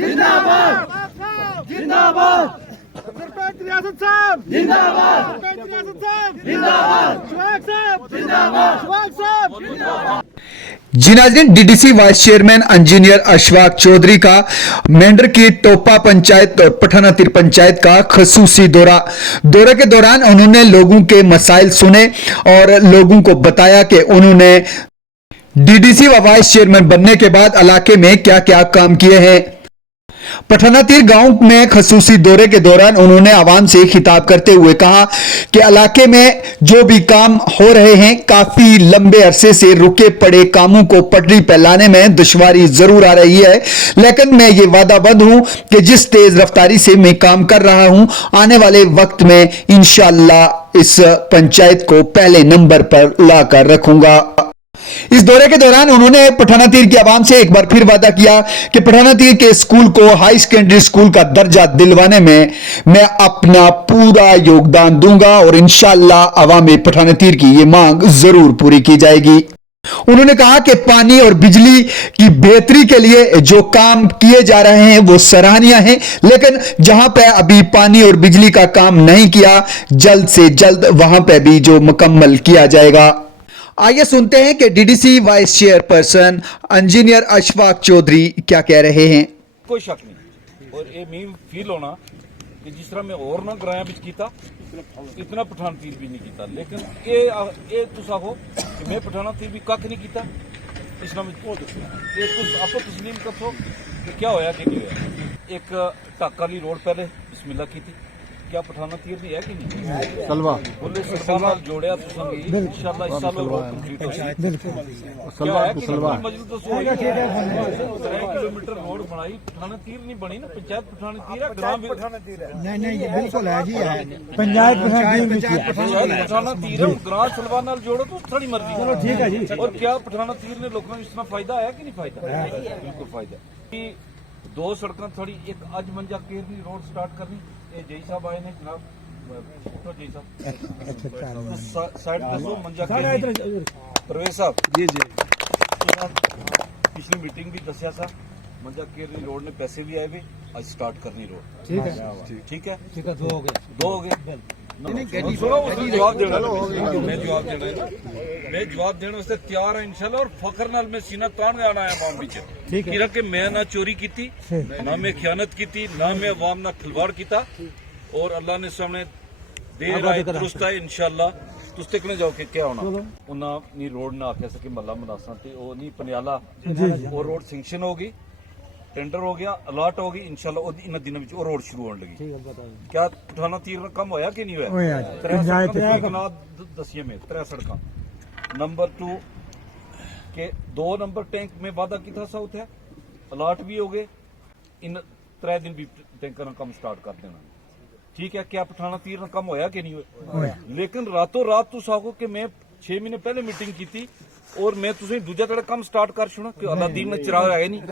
जिंदाबाद जिंदाबाद सरपंच रियासत साहब जिंदाबाद सरपंच रियासत साहब जिंदाबाद शवाक साहब जिंदाबाद शवाक साहब जिंदाबाद। जी नाज़रीन, DDC vice chairman engineer Ashfaq Chaudhry का मेंढर की टोपा पंचायत और पठानातिर पंचायत का खसूसी दौरे के दौरान उन्होंने लोगों के मसाइल सुने और लोगों को बताया कि उन्होंने डीडीसी व वाइस चेयरमैन बनने के बाद इलाके में क्या क्या काम किए हैं। पठानातिर गांव में खसूसी दौरे के दौरान उन्होंने आवाम से खिताब करते हुए कहा कि इलाके में जो भी काम हो रहे हैं, काफी लंबे अरसे से रुके पड़े कामों को पटरी पर लाने में दुश्वारी जरूर आ रही है, लेकिन मैं ये वादाबंद हूं कि जिस तेज रफ्तारी से मैं काम कर रहा हूं, आने वाले वक्त में इंशाअल्लाह इस पंचायत को पहले नंबर पर लाकर रखूंगा। इस दौरे के दौरान उन्होंने पठानातिर की आवाम से एक बार फिर वादा किया कि पठानातिर के स्कूल को हाई सेकेंडरी स्कूल का दर्जा दिलवाने में मैं अपना पूरा योगदान दूंगा और इंशाअल्लाह आवाम पठानातिर की ये मांग जरूर पूरी की जाएगी। उन्होंने कहा कि पानी और बिजली की बेहतरी के लिए जो काम किए जा रहे हैं वो सराहनीय हैं, लेकिन जहां पे अभी पानी और बिजली का काम नहीं किया, जल्द से जल्द वहां पे भी जो मुकम्मल किया जाएगा। आइए सुनते हैं कि DDC vice chairperson engineer Ashfaq Chaudhary क्या कह रहे हैं। कोई शक नहीं और ये मीम फील होना कि जिस तरह मैं और ना ग्राया बिच कीता इतना पठानतीर भी नहीं कीता, लेकिन ये तुस आखो कि मैं पठानतीर भी कख नहीं कीता, इसमें ये तुस आपको तस्लीम करो कि क्या होया कि नहीं होया। एक ढाक वाली रोड पहले बिस्मिल्लाह की थी, क्या पठानतीर नहीं है कि नहीं सलवा बोले सलवा जोड़िया इंशाल्लाह इस साल रोड कंप्लीट हो सलवा सलवा मजलिस तो 3 किलोमीटर रोड बनाई, पठानतीर नहीं बनी ना, पंचायत पठानतीर है, ग्राम पठानतीर है। नहीं ये बिल्कुल है जी, है पंचायत पठानतीर है, ग्राम सलवा नाल जोड़ो तो थोड़ी मर्जी। चलो ठीक है जी। और क्या पठानतीर ने लोगों को इसमें फायदा है कि नहीं फायदा? बिल्कुल फायदा। कि 2 सड़कें थोड़ी, एक अज मंजा केरनी रोड स्टार्ट करनी, ये जय साहब आए ने जनाब, तो जय साहब साइड दसो मंजा केरनी परवेज साहब जी पिछली मीटिंग भी दसिया सा मंजा केरनी रोड ने पैसे भी आए वे, आज स्टार्ट करनी रोड ठीक है ठीक है 2 हो गए। सुनो उसने जवाब देना, मैं जवाब देने वास्ते तैयार है इंशाल्लाह, और फखर नाल मैं सीना तान के आना है अवाम बिच कि मैं ना चोरी की ना मैं खयानत की ना मैं अवाम ना खिलवाड़ किया, और अल्लाह ने सामने देर आए दुरुस्त है इंशाल्लाह। तुस तकने जाओ कि क्या होना उन्ना नी रोड ना आख्या सके मल्ला मनासा ते ओ नी पनियाला वो रोड सैंक्शन होगी, टेंडर हो गया, अलॉट होगी इंशाल्लाह इन दिनों में वो रोड शुरू होने लगी। क्या पठानतीर कम होया कि नहीं होया? 3 दसिए में 3 सड़क। नंबर 2 के 2 नंबर टैंक में वादा किया सा उठा, अलॉट भी हो गए, इन 3 दिन भी टैंकर कम स्टार्ट कर देना ठीक है। क्या पठानतीर कम होया कि नहीं होया? लेकिन रातों रात तुस आखो कि मैं 6 महीने पहले मीटिंग की थी और मैं तुझे दूजा तेरा कम स्टार्ट कर छुड़ा कि अलादीन ने चिराग है नहीं,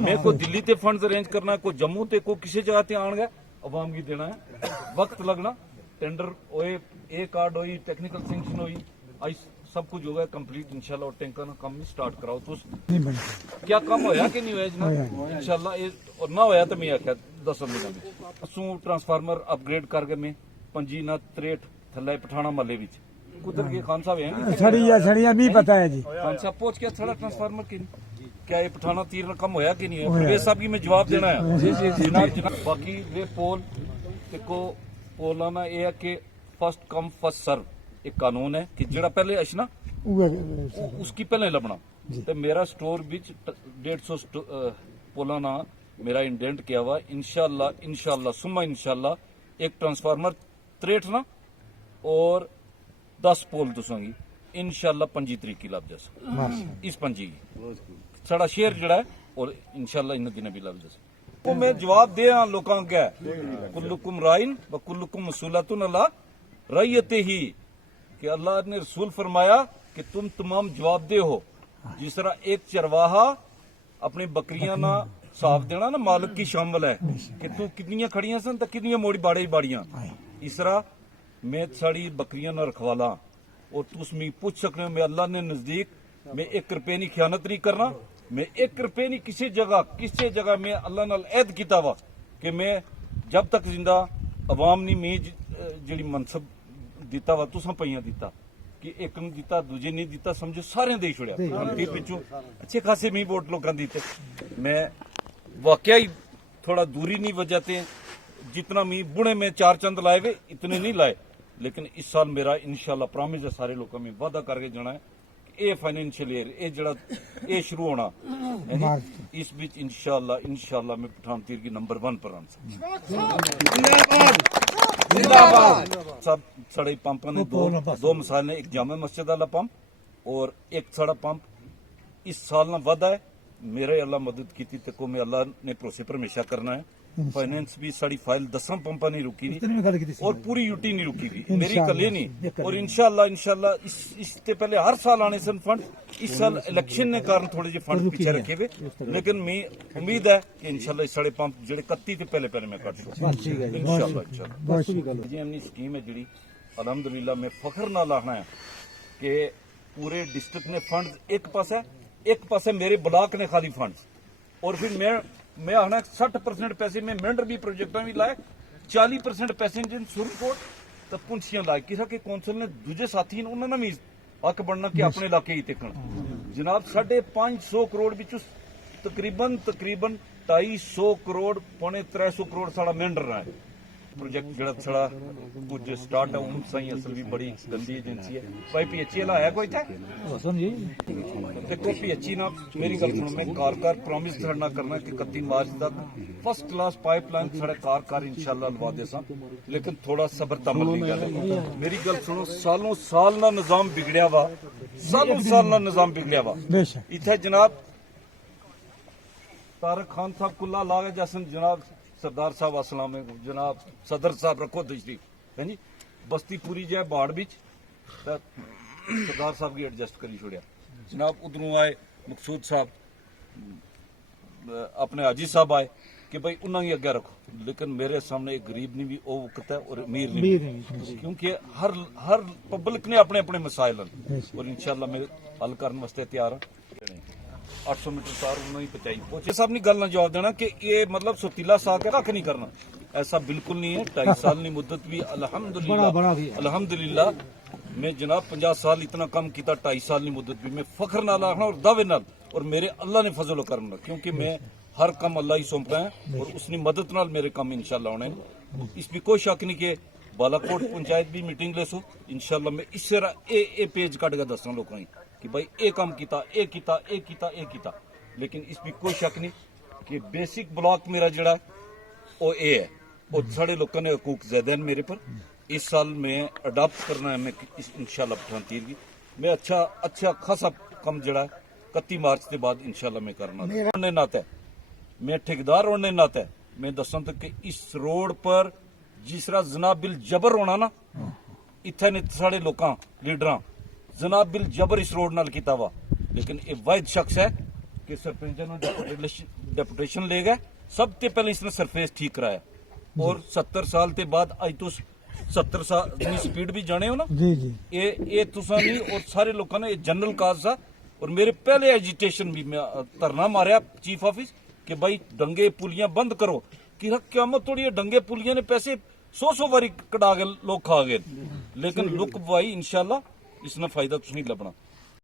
मैं को दिल्ली ते फंड्स अरेंज करना है, को जम्मू ते को किसी जगह ते आन गया, अवाम की देना है, वक्त लगना, टेंडर होए, ए कार्ड हुई, टेक्निकल सैंक्शन हुई, आई सब कुछ हो गया कंप्लीट इंशाल्लाह, और टैंकर ना कम स्टार्ट कराओ। तो क्या कम होया कि नहीं होया जनाब? इंशाल्लाह ये और ना होया तो मैं आख्या 10 दिन में असू ट्रांसफार्मर अपग्रेड करके मैं 5 ना 63 थल्ले पठाना महल्ले विच कुदर के खान साहब है छड़िया भी पता है जी, खान साहब पहुंच गया थोड़ा ट्रांसफार्मर की क्या ये पठानतीर में कम होया कि नहीं है? परवेज साहब की मैं जवाब देना है जनाब। बाकी वे पोल देखो पोलाना ये है कि फर्स्ट कम फर्स्ट सर्व एक कानून है कि जेड़ा पहले अशना उसकी पहले लबना, तो मेरा स्टोर बिच 150 पोलाना मेरा इंडेंट किया हुआ इंशाल्लाह इंशाल्लाह सुम्मा इंशाल्लाह एक ट्रांसफार्मर 63 ना और 10 पोल तुसांगी इंशाल्लाह 25 तरीक की लभ जस इस 25 साड़ा शेयर जड़ा है, और इंशाल्लाह इन दिन भी लभ जस को मैं जवाब दे लोगों का कुल्लुकुम राइन व कुल्लुकुम मसूलतुन अला रैयतिही कि अल्लाह ने रसूल फरमाया कि तुम तमाम जवाबदेह हो। जिस तरह एक चरवाहा अपनी बकरियां ना साफ देना ना मालिक की शामिल है कि तू कितनियां खड़ियां सन तो कितनियां मोड़ी बाड़ियां, इस तरह मैं साड़ी बकरियां ना रखवाला, और तुस मी पूछ सकते हो मैं अल्लाह ने नजदीक मैं 1 रुपये की खयानत नहीं करना, मैं 1 रुपये नहीं किसी जगह मैं अल्लाह नाल ऐद कीता वा कि मैं जब तक जिंदा अवाम नहीं मैं जेड़ी मनसब दिता वा तुसां पईयां दिता कि एक नूं दिता दूजे नहीं दिता समझो सारे दे छुड़िया फिर पिछों अच्छे खासे मी वोट लोगों दिते मैं वाकया ही थोड़ा दूरी नहीं वजह ते जितना मी बुणे में 4 चंद लाए वे इतने नहीं लाए लेकिन इस साल मेरा इंशाल्लाह प्रॉमिस है सारे लोगों में वादा करके जाना है ये फाइनेंशियल ईयर ये जड़ा ये शुरू होना है इस बीच इंशाल्लाह मैं पठान तीर की नंबर 1 पर सब सड़े पंपों ने दो मिसाल ने एक जामा मस्जिद वाला पंप और एक सड़ा पंप इस साल ना वादा है मेरे अल्लाह मदद की थी को मैं अल्लाह ने भरोसे पर हमेशा करना है फाइनेंस भी साड़ी फाइल 10 पंपा नहीं रुकी थी और पूरी यूटी नहीं रुकी थी मेरी कले नहीं और इंशाल्लाह इससे पहले हर साल आने सन फंड इस साल इलेक्शन ने कारण थोड़े जे फंड पीछे रखे हुए लेकिन मैं उम्मीद है कि इंशाल्लाह इस साढ़े पंप जेडे 31 ते पहले मैं कर दूंगा इंशाल्लाह जीएमनी स्कीम है जी अलहमदुलिल्लाह मैं फखर नाल आखना है कि पूरे डिस्ट्रिक्ट ने फंड एक पासे मेरे ब्लॉक ने खाली फंड और फिर मैं आखना 60% पैसे में मेंढर भी प्रोजेक्टा भी लाए 40% पैसे जिन सुरकोट तो पुंछियां लाए किसा के कौंसल ने दूजे साथी ने उन्होंने भी हक बनना कि अपने इलाके ही देखना जनाब 550 करोड़ बिचों तकरीबन 250 करोड़ पौने 300 करोड़ साड़ा मेंढर रहा है प्रोजेक्ट जड़ा साड़ा कुछ स्टार्ट है उन सही असल भी बड़ी गंदी एजेंसी है भाई पीएचई ला है कोई था देखो पीएचई ना मेरी गल सुनो मैं कार प्रॉमिस धरना करना कि 31 मार्च तक फर्स्ट क्लास पाइपलाइन साढ़े कार इंशाल्लाह लवा दे सा लेकिन थोड़ा सब्र तमल की गल है मेरी गल सुनो सालों साल ना निजाम बिगड़िया वा इत्थे जनाब तारक खान साहब कुल्ला ला गए जैसन जनाब सरदार साहब अस्सलाम जनाब सदर साहब रखो तशरीफ है जी बस्ती पूरी जाए बाड़ बिच सरदार साहब की एडजस्ट करी छोड़िया जनाब उधरों आए मकसूद साहब अपने हाजी साहब आए कि भाई उन्हें अगे रखो लेकिन मेरे सामने एक गरीब नहीं भी वो वक्त है और अमीर नहीं क्योंकि हर पब्लिक ने अपने अपने मसाइल और इंशाल्लाह मैं हल करने वास्ते तैयार हाँ 800 मीटर तार उन्होंने ही पहुंचाई पहुंचे साहब ने गल ना जवाब देना कि ये मतलब सुतीला साग है कख नहीं करना ऐसा बिल्कुल नहीं है 2.5 साल की मुद्दत भी अल्हम्दुलिल्लाह मैं जनाब 50 साल इतना कम किया 2.5 साल की मुद्दत भी मैं फखर नाल आखना और दावे नाल और मेरे अल्लाह ने फजल करना क्योंकि मैं हर काम अल्लाह ही सौंपना है और उसकी मदद नाल मेरे काम इंशाल्लाह होने इसमें कोई शक नहीं कि बालाकोट पंचायत भी मीटिंग ले सो इंशाल्लाह मैं इस तरह पेज कट के दसना लोगों कि भाई ये काम किया लेकिन इसमें कोई शक नहीं कि बेसिक ब्लॉक मेरा जड़ा वो ये है और साढ़े लोगों ने हकूक ज्यादा है मेरे पर इस साल में अडॉप्ट करना है मैं इंशाल्लाह पठान तीर की मैं अच्छा खासा कम जड़ा 31 मार्च के बाद इंशाल्लाह मैं करना होने नाते मैं ठेकेदार होने नाते मैं दसा तक कि इस रोड पर जिस तरह जनाब बिल जबर होना ना इतने ने साढ़े लोग लीडर जनाब बिल जबर इस रोड नाल किया वा लेकिन ये वाहिद शख्स है कि सरपंच ने डेपुटेशन ले गए सबसे पहले इसने सरफेस ठीक कराया और 70 साल के बाद अज तो 70 साल की स्पीड भी जाने हो ना ये तुसा नहीं और सारे लोगों ने जनरल काज था और मेरे पहले एजिटेशन भी मैं धरना मारिया चीफ ऑफिस कि भाई दंगे पुलियां बंद करो कि क्यामत तोड़ी दंगे पुलियां ने पैसे 100 वारी कटा गए लोग खा गए लेकिन लुक भाई इंशाल्लाह इसना फायदा तुम नहीं लभना